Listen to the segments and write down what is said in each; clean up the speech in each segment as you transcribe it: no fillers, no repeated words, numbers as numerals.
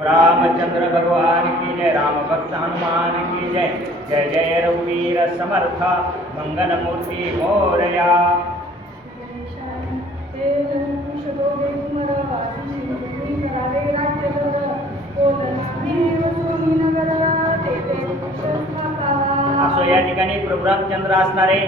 रामचंद्र भगवान की जय। राम भक्त हनुमान की जय। जय जय रघुवीर समर्थ मंगल मूर्ति मोरया। असो या ठिकाणी प्रोग्राम चंद्र असणारे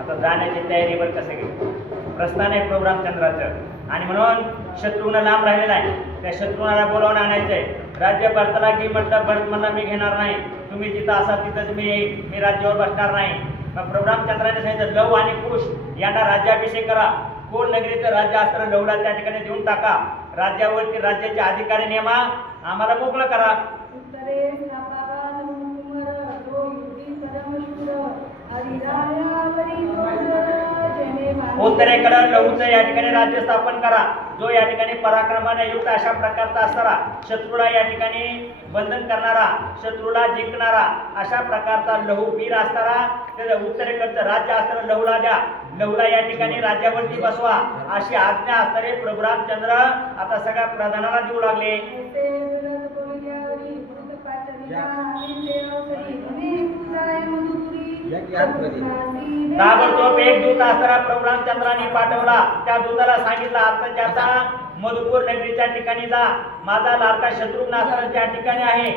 आता जाण्याची तयारी वर कसं घेऊ प्रस्थान आहे प्रोग्राम चंद्राचं आणि म्हणून शत्रुघ्न लांब राहिलेला आहे. त्या शत्रुघ्नाला बोलावून आणायचंय. राज्य भरताला की म्हटलं भरत मला मी घेणार नाही, तुम्ही जिथं असाल तिथंच मी येईल, मी राज्यावर बसणार नाही. मग प्रोग्राम चंद्राने सांगितलं लव आणि कुश यांना राज्याभिषेक करा. कोण नगरीचं राज्य असतं लवला त्या ठिकाणी देऊन टाका. राज्यावरती राज्याचे अधिकारी नेमा, आम्हाला मोकळं करा. उत्तरेकडे लहूचं या ठिकाणी राज्य स्थापन करा. जो या ठिकाणी पराक्रमाने युक्त अशा प्रकारचा असणारा, शत्रूला या ठिकाणी बंधन करणारा, शत्रूला जिंकणारा अशा प्रकारचा लहू वीर असणारा त्याचं उत्तरेकडचं राज्य असणारं लहूला द्या. लहूला या ठिकाणी राज्यावरती बसवा अशी आज्ञा असणारे प्रोग्राम चंद्र आता सगळ्या प्रधानाला देऊ लागले. ताबडतोब एक दूत असताना प्रोग्राम चंद्राने पाठवला. त्या दूताला सांगितलं आत्ताच्या आता मधुपूर नगरीच्या ठिकाणी जा. माझा लाडका शत्रुघ्न असताना त्या ठिकाणी आहे,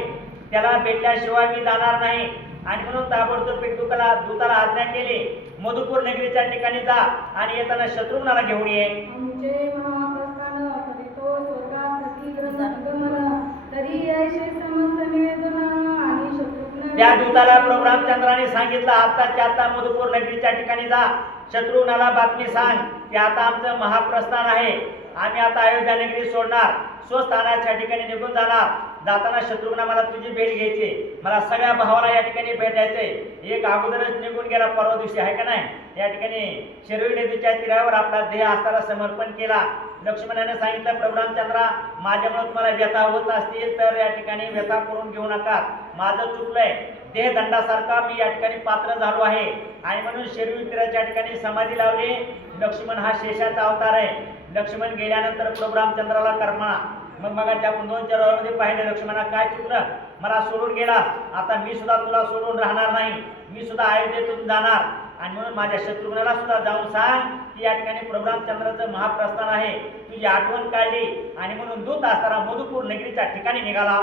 त्याला भेटल्याशिवाय मी जाणार नाही. आणि म्हणून ताबडतोब एक दूताला आज्ञा केली मधुपूर नगरीच्या ठिकाणी जा आणि येताना शत्रुघ्नाला घेऊन ये. त्या दूताला प्रोग्राम चंद्राने सांगितलं आत्ताच्या आता मधुपूर नगरीच्या ठिकाणी जा. शत्रुघ्नाला बातमी सांग की आता आमचं महाप्रस्थान आहे, आम्ही आता अयोध्या नगरी सोडणार, स्वस्थानाच्या ठिकाणी निघून जाणार. जाताना शत्रुघ्ना मला तुझी भेट घ्यायची, मला सगळ्या भावाला या ठिकाणी भेटायचंय. एक अगोदरच निघून गेला परवा दिवशी आहे का नाही, या ठिकाणी शरयू नदीच्या तीरावर आपला देह असताना समर्पण केला. लक्ष्मणाने सांगितलं प्रोग्राम चंद्रा माझ्यामुळे तुम्हाला व्यथा होत असतील तर या ठिकाणी व्यथा करून घेऊ नका, माझं चुकलंय, देह दंडासारखा मी या ठिकाणी पात्र झालो आहे. आणि म्हणून शरयू तीराच्या ठिकाणी समाधी लावली. लक्ष्मण हा शेषाचा अवतार आहे. लक्ष्मण गेल्यानंतर प्रोग्राम चंद्राला कर्मणा मग आपण 2-4 वेळामध्ये पाहिलं लक्ष्मणा काय चुकलं, मला सोडून गेला, आता मी सुद्धा तुला सोडून राहणार नाही, मी सुद्धा अयोध्येतून जाणार. आणि म्हणून माझ्या शत्रुघ्नाला सुद्धा जाऊन सांग की या ठिकाणी प्रोग्राम चंद्राचं महाप्रस्थान आहे, तुझी आठवण काढली. आणि म्हणून दूत असताना मधुपूर नगरीच्या ठिकाणी निघाला.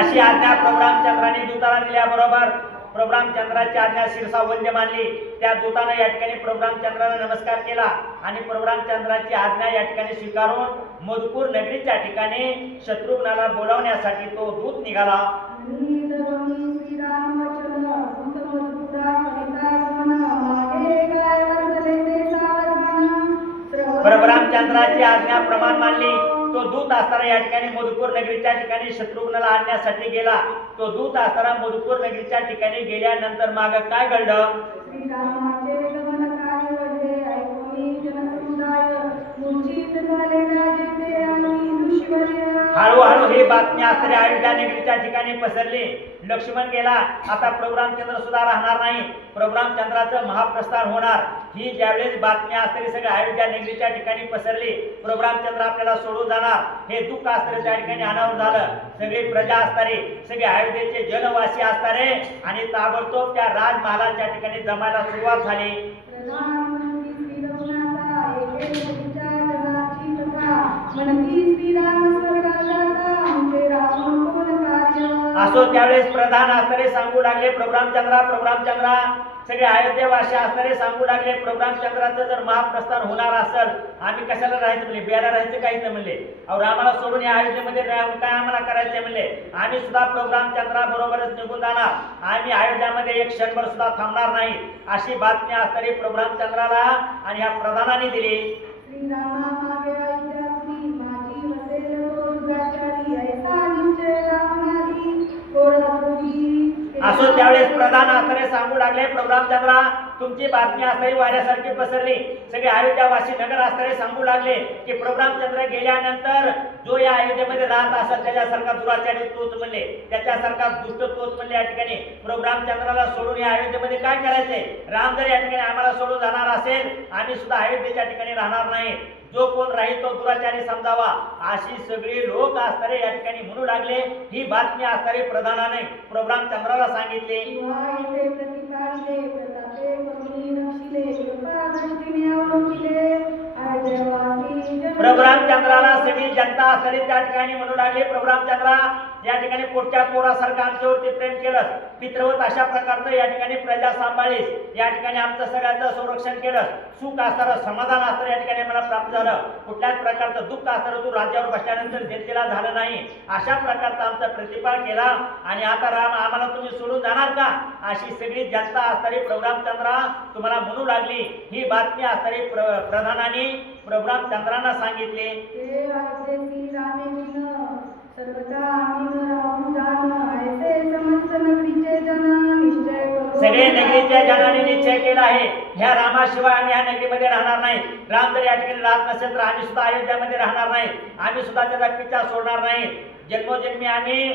अशी आज्ञा प्रोग्राम चंद्राने दूताला दिल्याबरोबर प्रोग्राम चंद्राची आज्ञा शिरसा वंद्य मानली. त्या दूताने या ठिकाणी प्रोग्राम चंद्राला नमस्कार केला आणि प्रोग्राम चंद्राची आज्ञा या ठिकाणी स्वीकारून मधुपूर नगरीच्या ठिकाणी शत्रुघ्नाला बोलावण्यासाठी तो दूत निघाला. प्रोग्राम चंद्राची आज्ञा प्रमाण मानली. तो दूत असताना या ठिकाणी मधुपूर नगरीच्या ठिकाणी शत्रुघ्नाला आणण्यासाठी गेला. तो दूत असताना मधुपूर नगरीच्या ठिकाणी गेल्यानंतर माग काय घडलं. हळूहळू ही बातमी असणारी अयोध्या नगरीच्या ठिकाणी पसरली. लक्ष्मण गेला, आता प्रोग्राम चंद्र सुद्धा राहणार नाही, प्रोग्राम चंद्राचं महाप्रस्थान होणार. ही ज्यावेळेस बातमी असणारी सगळ्या अयोध्या नगरीच्या ठिकाणी पसरली, प्रोग्राम चंद्र आपल्याला सोडून जाणार हे दुःख असणारे त्या ठिकाणी अनावर झालं. सगळी प्रजा असणारे, सगळे अयोध्येचे जनवासी असणारे आणि ताबडतोब त्या राजमहालाच्या ठिकाणी जमायला सुरुवात झाली. असो त्यावेळेस प्रधान असणारे सांगू लागले प्रोग्राम चंद्रा सगळे अयोध्येवासी असणारे सांगू लागले प्रोग्राम चंद्राचं जर महाप्रस्थान होणार असेल आम्ही कशाला राहायचं म्हणले, बियाला राहायचं काही नाही म्हणले, और आम्हाला सोडून या अयोध्येमध्ये राहून काय आम्हाला करायचं म्हणले, आम्ही सुद्धा प्रोग्राम चंद्रा बरोबरच निघून जाणार, आम्ही अयोध्यामध्ये एक क्षणभर सुद्धा थांबणार नाही. अशी बातमी असणारी प्रोग्राम चंद्राला आणि ह्या प्रधानाने दिली. असो त्यावेळेस प्रधान असणारे सांगू लागले प्रोग्राम चंद्रा तुमची बातमी असणारी वाऱ्यासारखी पसरली. सगळे अयोध्यावासी नगर असणारे सांगू लागले की प्रोग्राम चंद्र गेल्यानंतर जो या अयोध्येमध्ये राहत असेल त्याच्यासारखा दुराचारी तोच म्हणले, त्याच्यासारखा दुष्ट तोच म्हणले. या ठिकाणी प्रोग्राम चंद्राला सोडून या अयोध्येमध्ये काय करायचंय, राम जर या ठिकाणी आम्हाला सोडून जाणार असेल आम्ही सुद्धा अयोध्येच्या ठिकाणी राहणार नाही, जो कोण राहील तो दुराचारी समजावा, अशी सगळी लोक असणारे या ठिकाणी म्हणू लागले। ही बातमी असणारे प्रधानाने प्रभू रामचंद्राला सांगितले। प्रभू रामचंद्राला सगळी जनता असणारी त्या ठिकाणी म्हणू लागली, प्रभू रामचंद्रा या ठिकाणी पोटच्या पोरासारखं आमच्यावरती प्रेम केलं, पितृवत अशा प्रकारचं या ठिकाणी प्रजा सांभाळीस, या ठिकाणी आमचं सगळ्याचं संरक्षण केलं, सुख असणारं समाधान असणारं या ठिकाणी मला प्राप्त झालं, कुठल्याच प्रकारचं दुःख असणारं तू राज्यावर बसल्यानंतर जनतेला झालं नाही, अशा प्रकारचा आमचा प्रतिपाळ केला। आणि आता राम आम्हाला तुम्ही सोडून जाणार का, अशी सगळी जनता असणारी प्रभू रामचंद्रा तुम्हाला म्हणू लागली। ही बातमी असणारी प्रधानाने प्रभू रामचंद्रांना सांगितले। सगळे नगरीच्या जनाने निश्चय केला आहे, ह्या रामाशिवाय आम्ही ह्या नगरीमध्ये राहणार नाही। राम जर या ठिकाणी राहत नसेल तर आम्ही सुद्धा अयोध्यामध्ये राहणार नाही, आम्ही सुद्धा त्याचा पिच्छा सोडणार नाही। जन्मोजन्मी आम्ही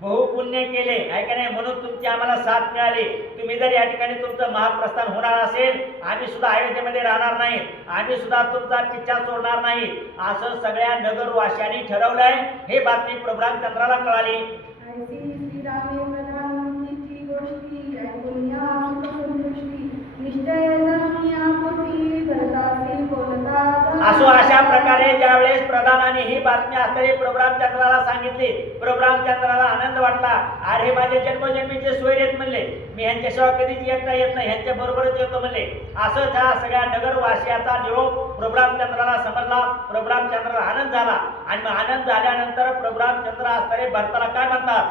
बहुपुण्य केले आहे का नाही, म्हणून तुमची आम्हाला साथ मिळाली। तुम्ही जर या ठिकाणी तुमचं महाप्रस्थान होणार असेल आम्ही सुद्धा अयोध्येमध्ये राहणार नाही, आम्ही सुद्धा तुमचा पिच्छा सोडणार नाही, असं सगळ्या नगरवासियांनी ठरवलंय। हे बातमी प्रभू रामचंद्राला कळाली। असो अशा प्रकारे ज्यावेळेस प्रधानाने ही बातमी असणारी प्रभू रामचंद्राला सांगितली, प्रभू रामचंद्राला आनंद वाटला। अरे माझे जन्मजन्मीचे सोयरे आहेत म्हणले, मी ह्यांच्याशिवाय कधीच एकटा येत नाही, ह्यांच्या बरोबरच येतो म्हणले। असंच हा सगळ्या नगरवासियाचा निरोप प्रभू रामचंद्राला समजला, प्रभू रामचंद्राला आनंद झाला। आणि मग आनंद झाल्यानंतर प्रभू रामचंद्र असणारे भरताला काय म्हणतात,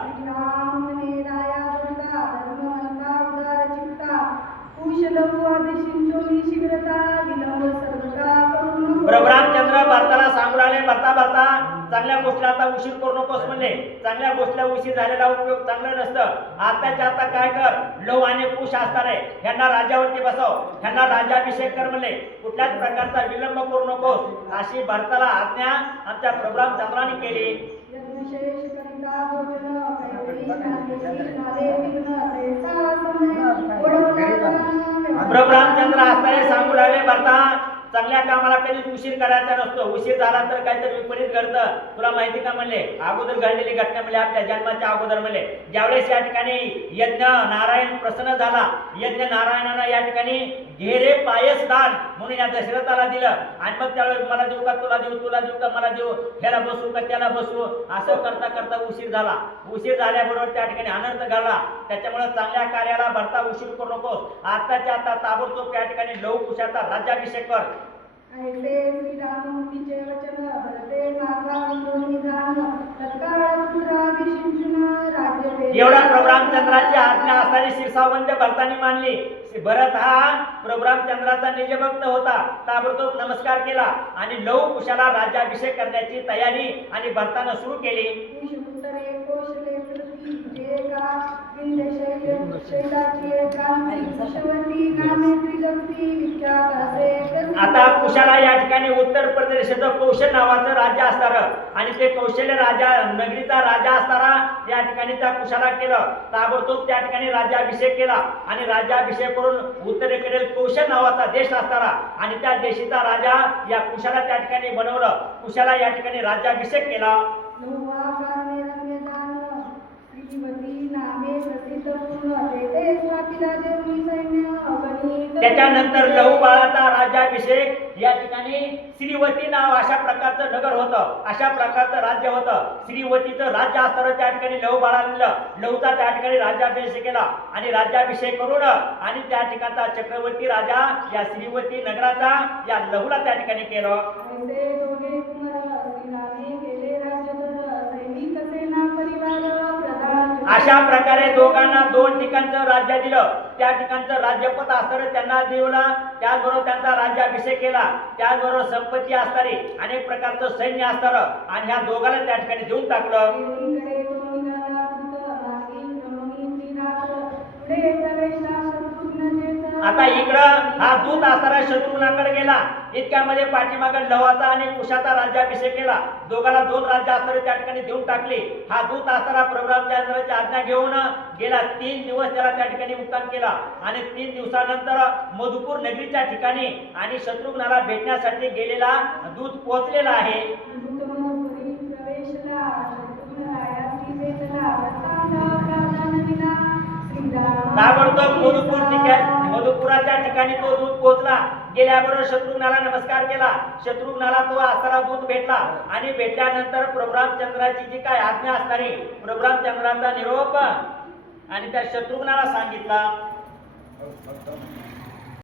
प्रभू रामचंद्र भरताला सांगू लागले, भरता भरता चांगल्या गोष्टीला आता उशीर करू नकोस म्हणले, चांगल्या गोष्टीला उशीर झालेला उपयोग चांगला नसतं। आताच्या आता काय कर, लव आणि कुश असणार आहे, ह्यांना राज्यावरती बसव, ह्यांना राज्याभिषेक कर म्हणले, कुठल्याच प्रकारचा विलंब करू नकोस, अशी भरताला आज्ञा आमच्या प्रभू रामचंद्राने केली। प्रभू रामचंद्र असणारे सांगू लागले, भरता चांगल्या कामाला कधीच उशीर करायचा नसतो, उशीर झाला तर काहीतरी विपरीत घडतं। तुला माहिती का म्हणले, अगोदर घडलेली घटना म्हणले आपल्या जन्माच्या अगोदर म्हणले, ज्यावेळेस या ठिकाणी यज्ञ नारायण प्रसन्न झाला, यज्ञ नारायणानं या ठिकाणी घेरे पायस दान म्हणून या दशरथाला दिलं, आणि मग त्यावेळेस मला देऊ का तुला देऊ, तुला देऊ का मला देऊ, ह्याला बसू का त्याला बसू, असं करता करता उशीर झाला। उशीर झाल्याबरोबर त्या ठिकाणी अनर्थ घडला, त्याच्यामुळे चांगल्या कार्याला भरता उशीर करू नकोस, आताच्या आता ताबडतोब त्या ठिकाणी लव कुशाचा राज्याभिषेक कर। एवढा प्रभू रामचंद्राची आज्ञा असणारी शिरसावंत भरतानी मानली। भरत हा प्रभू रामचंद्राचा निजभक्त होता, ताबडतोब नमस्कार केला आणि लव कुशाला राज्याभिषेक करण्याची तयारी आणि भरतानं सुरू केली। आता कुशाला या ठिकाणी उत्तर प्रदेशाचं कौशल नावाचं राज्य असणार आणि ते कौशल्य राजा नगरीचा राजा असणारा या ठिकाणी त्या कुशाला केलं, ताबडतोब त्या ठिकाणी राज्याभिषेक केला आणि राज्याभिषेक करून उत्तरेकडील कौशल नावाचा देश असणारा आणि त्या देशाचा राजा या कुशाला त्या ठिकाणी बनवलं, कुशाला या ठिकाणी राज्याभिषेक केला। त्याच्यानंतर लहू बाळाचा राज्याभिषेक या ठिकाणी श्रीवती नाव अशा प्रकारचं नगर होतं, अशा प्रकारचं राज्य होतं। श्रीवतीचं राज्य असताना त्या ठिकाणी लहू बाळाला दिलं, लहूचा त्या ठिकाणी राज्याभिषेक केला आणि राज्याभिषेक करून आणि त्या ठिकाणचा चक्रवर्ती राजा या श्रीवती नगराचा या लहूला त्या ठिकाणी केलं। अशा प्रकारे दोघांना दोन ठिकाणचं राज्य दिलं, त्या ठिकाणचं राज्यपद असणारं त्यांना दिला, त्याचबरोबर त्यांचा राज्याभिषेक केला, त्याचबरोबर संपत्ती असणारी अनेक प्रकारचं सैन्य असणारं आणि ह्या दोघांना त्या ठिकाणी देऊन टाकलं। आता इकडं हा दूत असणारा शत्रुघ्नाकडे गेला. इतक्यामध्ये पाठीमागे लवाचा आणि कुशाचा राज्याभिषेक केला. दोघाला 2 राज्य असणारे त्या ठिकाणी देऊन टाकले. हा दूत असणारा प्रभू रामचंद्राची आज्ञा घेऊन गेला. 3 दिवस त्याला त्या ठिकाणी मुक्काम केला आणि 3 दिवसानंतर मधुपूर नगरीच्या ठिकाणी आणि शत्रुघ्नाला भेटण्यासाठी गेलेला दूत पोहोचलेला आहे. ताबडतोब मधुपुराच्या ठिकाणी तो दूत पोहोचला. गेल्याबरोबर शत्रुघ्नाला नमस्कार केला. शत्रुघ्नाला तो असणारा दूत भेटला आणि भेटल्यानंतर प्रभू रामचंद्राची जी काय आज्ञा असणारी प्रभू रामचंद्राचा निरोप आणि त्या शत्रुघ्नाला सांगितला.